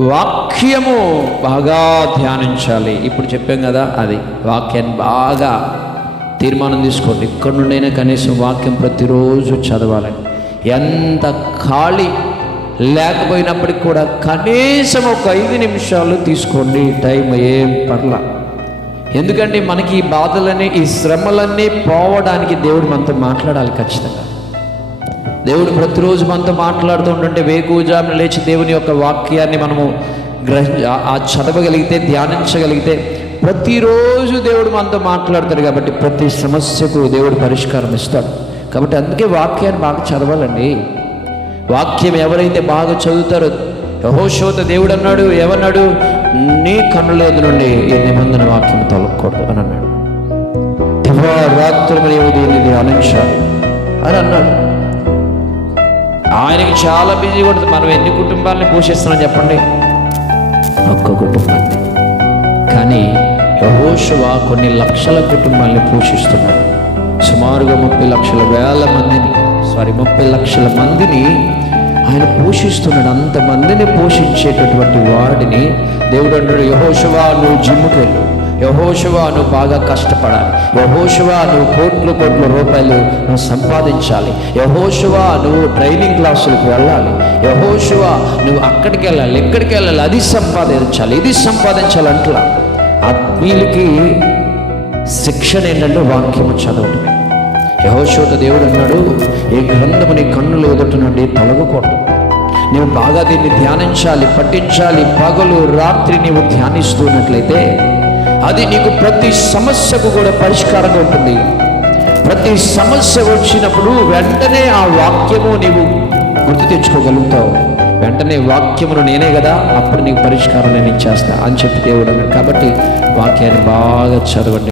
వాక్యము బాగా ధ్యానించాలి. ఇప్పుడు చెప్పాం కదా అది. వాక్యాన్ని బాగా తీర్మానం తీసుకోండి. ఇక్కడ నుండైనా కనీసం వాక్యం ప్రతిరోజు చదవాలని ఎంత ఖాళీ లేకపోయినప్పటికి కూడా కనీసం ఒక ఐదు నిమిషాలు తీసుకోండి. టైం ఏం పర్ల. ఎందుకంటే మనకి ఈ బాధలన్నీ ఈ శ్రమలన్నీ పోవడానికి దేవుడు మనతో మాట్లాడాలి ఖచ్చితంగా. దేవుడు ప్రతిరోజు మనతో మాట్లాడుతూ ఉంటుంటే వేకుజామున లేచి దేవుని యొక్క వాక్యాన్ని మనము గ్రహ ఆ- చదవగలిగితే ధ్యానించగలిగితే ప్రతిరోజు దేవుడు మనతో మాట్లాడతాడు కాబట్టి ప్రతి సమస్యకు దేవుడు పరిష్కారం ఇస్తాడు. కాబట్టి అందుకే వాక్యాన్ని బాగా చదవాలండి. వాక్యం ఎవరైతే బాగా చదువుతారో యహోశోత దేవుడు అన్నాడు ఏమన్నాడు నీ కన్నుల ఎదురు నుండి ఈ నిబంధన వాక్యం తొలగకూడదు అని అన్నాడు. దివారాత్రులు నీవు దీన్ని ధ్యానించాలి అని అన్నాడు. ఆయనకి చాలా బిజీ ఉంటుంది. మనం ఎన్ని కుటుంబాలని పోషిస్తున్నాం చెప్పండి? ఒక్క కుటుంబాన్ని కానీ యహోషువ కొన్ని లక్షల కుటుంబాన్ని పోషిస్తున్నాడు. సుమారుగా ముప్పై లక్షల వేల మందిని సారీ ముప్పై లక్షల మందిని ఆయన పోషిస్తున్నాడు. అంతమందిని పోషించేటటువంటి వాడిని దేవుడు అంటాడు యహోషువా నువ్వు జిమ్ముకెళ్ళు. యహోశివా నువ్వు బాగా కష్టపడాలి. యహోశివా నువ్వు కోట్లు కోట్ల రూపాయలు నువ్వు సంపాదించాలి. యహోశివా నువ్వు ట్రైనింగ్ క్లాసులకు వెళ్ళాలి. యహోశివా నువ్వు అక్కడికి వెళ్ళాలి ఎక్కడికి వెళ్ళాలి అది సంపాదించాలి ఇది సంపాదించాలి అంటలా ఆత్మీయులకి శిక్షణ ఏంటంటే వాక్యము చదవటమే యహోషోత దేవుడు అన్నాడు ఈ గ్రంథము నీ కన్నులు ఎదుట నుండి తొలగకూడదు. నీవు బాగా దీన్ని ధ్యానించాలి పఠించాలి పగలు రాత్రి నీవు ధ్యానిస్తున్నట్లయితే అది నీకు ప్రతి సమస్యకు కూడా పరిష్కారంగా ఉంటుంది. ప్రతి సమస్య వచ్చినప్పుడు వెంటనే ఆ వాక్యము నీవు గుర్తు తెచ్చుకోగలుగుతావు. వెంటనే వాక్యమును నేనే కదా అప్పుడు నీకు పరిష్కారం నేను ఇచ్చేస్తా అని చెప్పి దేవుడు కాబట్టి వాక్యాన్ని బాగా చదవండి.